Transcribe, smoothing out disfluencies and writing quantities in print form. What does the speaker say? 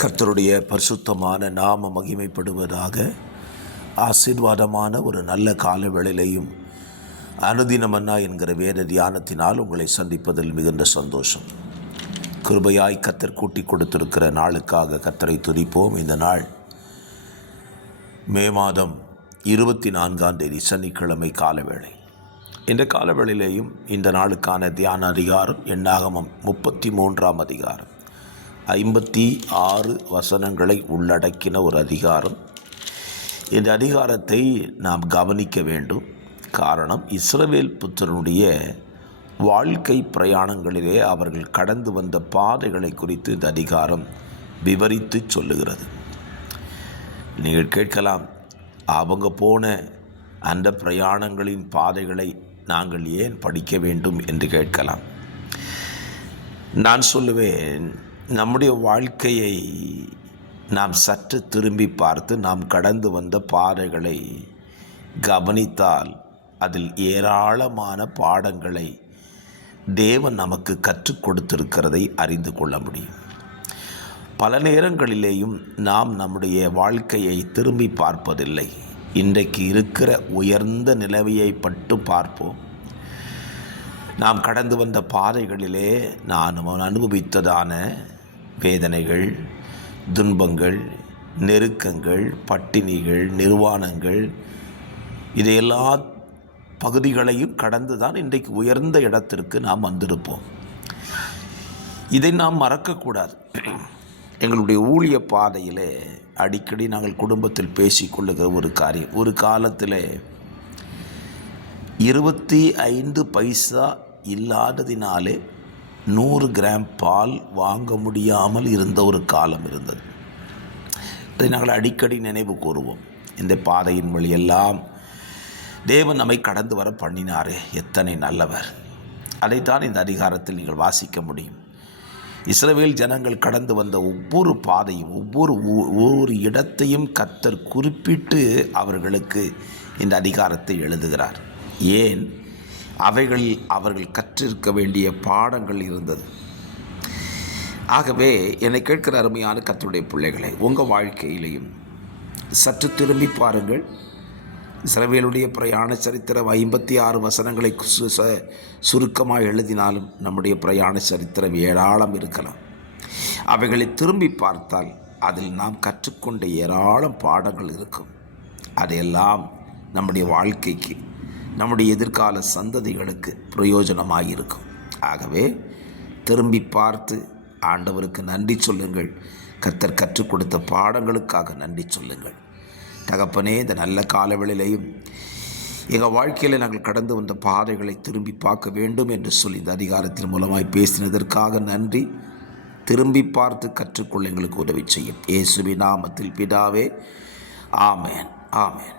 கர்த்தருடைய பரிசுத்தமான நாம மகிமைப்படுவதாக. ஆசீர்வாதமான ஒரு நல்ல கால வேளையிலையும் அனுதினமன்னா என்கிற வேத தியானத்தினால் உங்களை சந்திப்பதில் மிகுந்த சந்தோஷம். கிருபையாய் கர்த்தர் கூட்டி கொடுத்திருக்கிற நாளுக்காக கர்த்தரை துதிப்போம். இந்த நாள் மே மாதம் 24 சனிக்கிழமை காலவேளை. இந்த காலவேளையிலேயும் இந்த நாளுக்கான தியான அதிகாரம் எண்ணாகமம் 33 அதிகாரம் 56 வசனங்களை உள்ளடக்கின ஒரு அதிகாரம். இந்த அதிகாரத்தை நாம் கவனிக்க வேண்டும். காரணம், இஸ்ரவேல் புத்திரனுடைய வாழ்க்கை பிரயாணங்களிலே அவர்கள் கடந்து வந்த பாதைகளை குறித்து இந்த அதிகாரம் விவரித்து சொல்லுகிறது. நீங்கள் கேட்கலாம், அவங்க போன அந்த பிரயாணங்களின் பாதைகளை நாங்கள் ஏன் படிக்க வேண்டும் என்று கேட்கலாம். நான் சொல்லுவேன், நம்முடைய வாழ்க்கையை நாம் சற்று திரும்பி பார்த்து நாம் கடந்து வந்த பாதைகளை கவனித்தால் அதில் ஏராளமான பாடங்களை தேவன் நமக்கு கற்றுக் கொடுத்திருக்கிறதை அறிந்து கொள்ள முடியும். பல நேரங்களிலேயும் நாம் நம்முடைய வாழ்க்கையை திரும்பி பார்ப்பதில்லை. இன்றைக்கு இருக்கிற உயர்ந்த நிலைமையை மட்டும் பார்ப்போம். நாம் கடந்து வந்த பாதைகளிலே நான் அனுபவித்ததான வேதனைகள், துன்பங்கள், நெருக்கங்கள், பட்டினிகள், நிர்வாணங்கள், இதையெல்லா பகுதிகளையும் கடந்து தான் இன்றைக்கு உயர்ந்த இடத்திற்கு நாம் வந்திருப்போம். இதை நாம் மறக்கக்கூடாது. எங்களுடைய ஊழிய பாதையிலே அடிக்கடி நாங்கள் குடும்பத்தில் பேசிக்கொள்ளுகிற ஒரு காரியம், ஒரு காலத்தில் 25 பைசா இல்லாததினாலே 100 கிராம் பால் வாங்க முடியாமல் இருந்த ஒரு காலம் இருந்தது. அதை நாங்கள் அடிக்கடி நினைவு கூறுவோம். இந்த பாதையின் வழியெல்லாம் தேவன் நம்மை கடந்து வர பண்ணினாரே, எத்தனை நல்லவர். அதைத்தான் இந்த அதிகாரத்தில் நீங்கள் வாசிக்க முடியும். இஸ்ரவேல் ஜனங்கள் கடந்து வந்த ஒவ்வொரு பாதையும் ஒவ்வொரு இடத்தையும் கர்த்தர் குறிப்பிட்டு அவர்களுக்கு இந்த அதிகாரத்தை எழுதுகிறார். ஏன்? அவைகளில் அவர்கள் கற்றிருக்க வேண்டிய பாடங்கள் இருந்தது. ஆகவே என்னை கேட்கிற அருமையான கர்த்தருடைய பிள்ளைகளை, உங்கள் வாழ்க்கையிலையும் சற்று திரும்பி பாருங்கள். இஸ்ரவேலுடைய பிரயாண சரித்திரம் 56 வசனங்களை சுருக்கமாக எழுதினாலும் நம்முடைய பிரயாண சரித்திரம் ஏராளம் இருக்கலாம். அவைகளை திரும்பி பார்த்தால் அதில் நாம் கற்றுக்கொண்ட ஏராளம் பாடங்கள் இருக்கும். அதையெல்லாம் நம்முடைய வாழ்க்கைக்கு, நம்முடைய எதிர்கால சந்ததிகளுக்கு பிரயோஜனமாக இருக்கும். ஆகவே திரும்பி பார்த்து ஆண்டவருக்கு நன்றி சொல்லுங்கள். கர்த்தர் கற்றுக் கொடுத்த பாடங்களுக்காக நன்றி சொல்லுங்கள். தகப்பனே, இந்த நல்ல காலவெளியிலையும் எங்கள் வாழ்க்கையில் நாங்கள் கடந்து வந்த பாதைகளை திரும்பி பார்க்க வேண்டும் என்று சொல்லி இந்த அதிகாரத்தின் மூலமாய் பேசினதற்காக நன்றி. திரும்பி பார்த்து கற்றுக்கொள்ள எங்களுக்கு உதவி செய்யும். இயேசுவின் நாமத்தில் பிதாவே, ஆமென், ஆமென்.